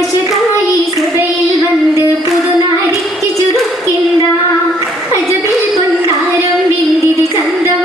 അശതായി സഭയിൽ വന്ന് പുതുനാരിക്ക് ചുരുക്കിണ്ട അജബിൽ പൊന്നാരം വിന്തിത് ചന്തം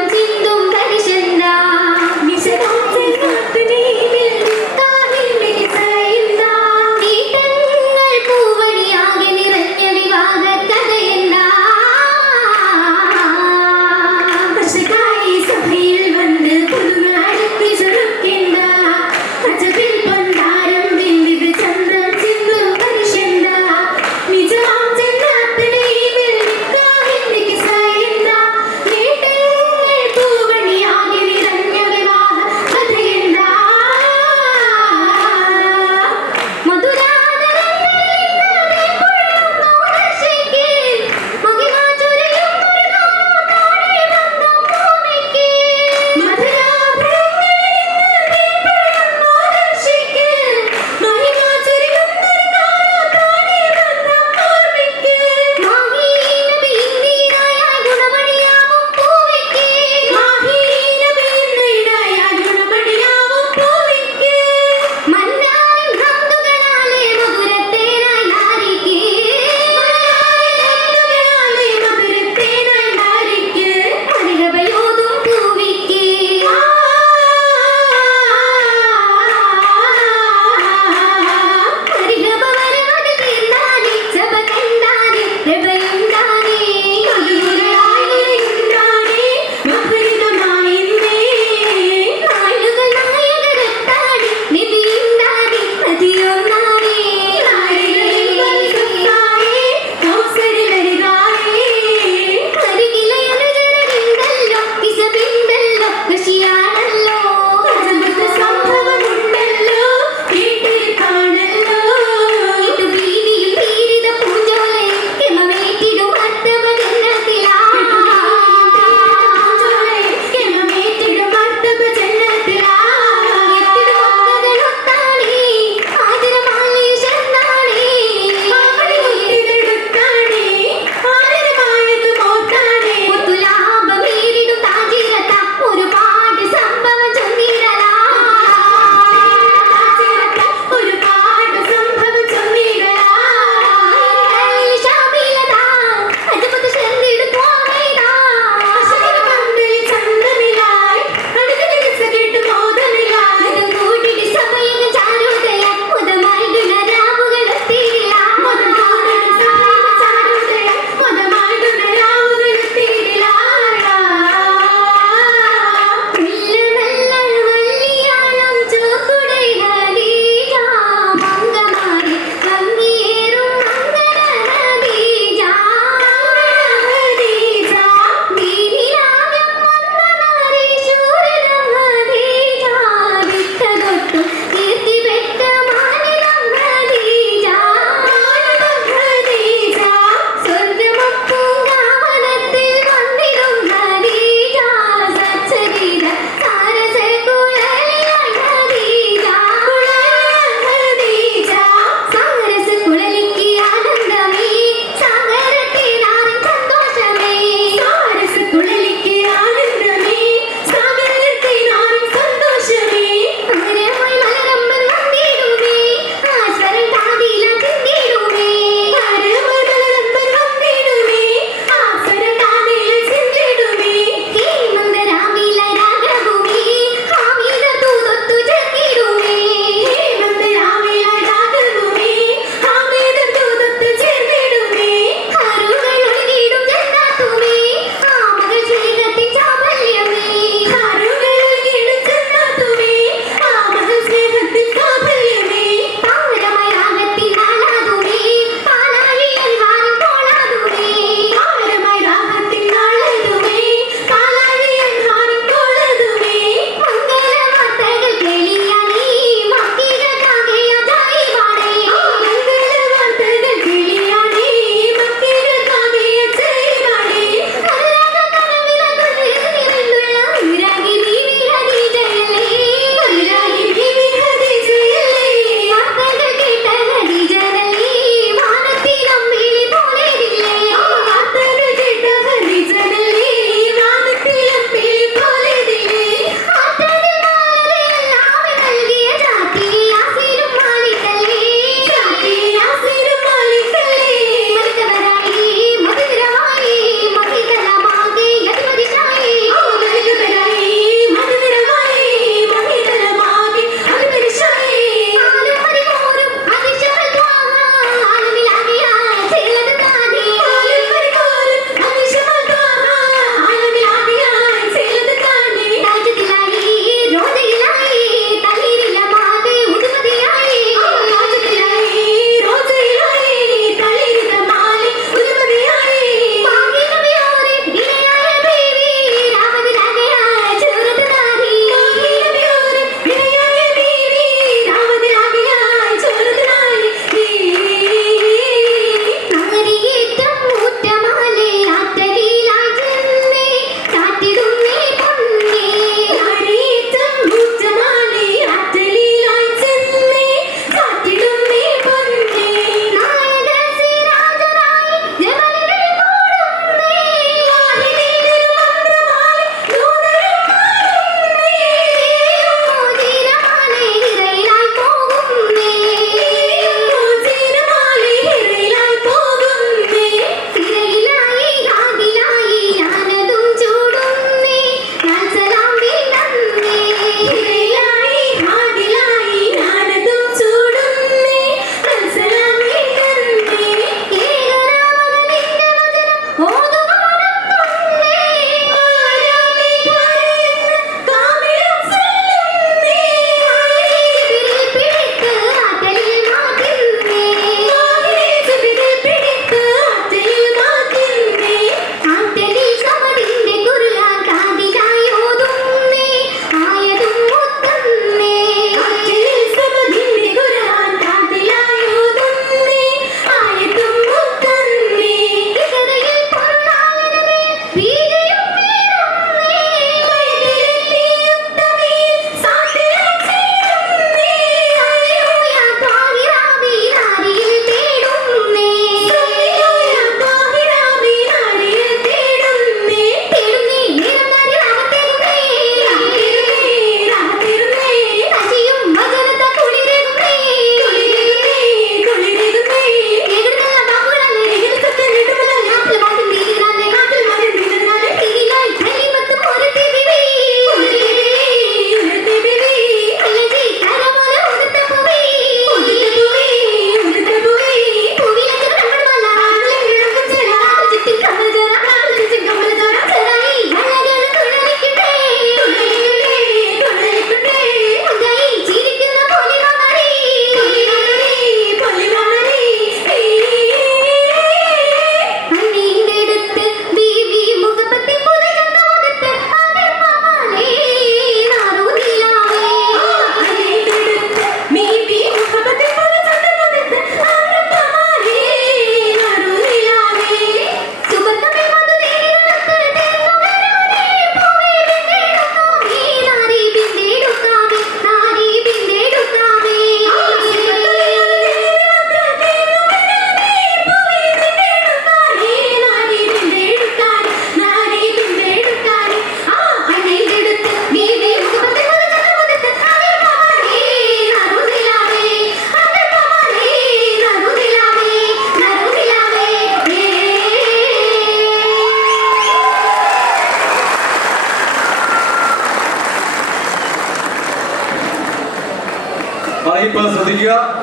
우리가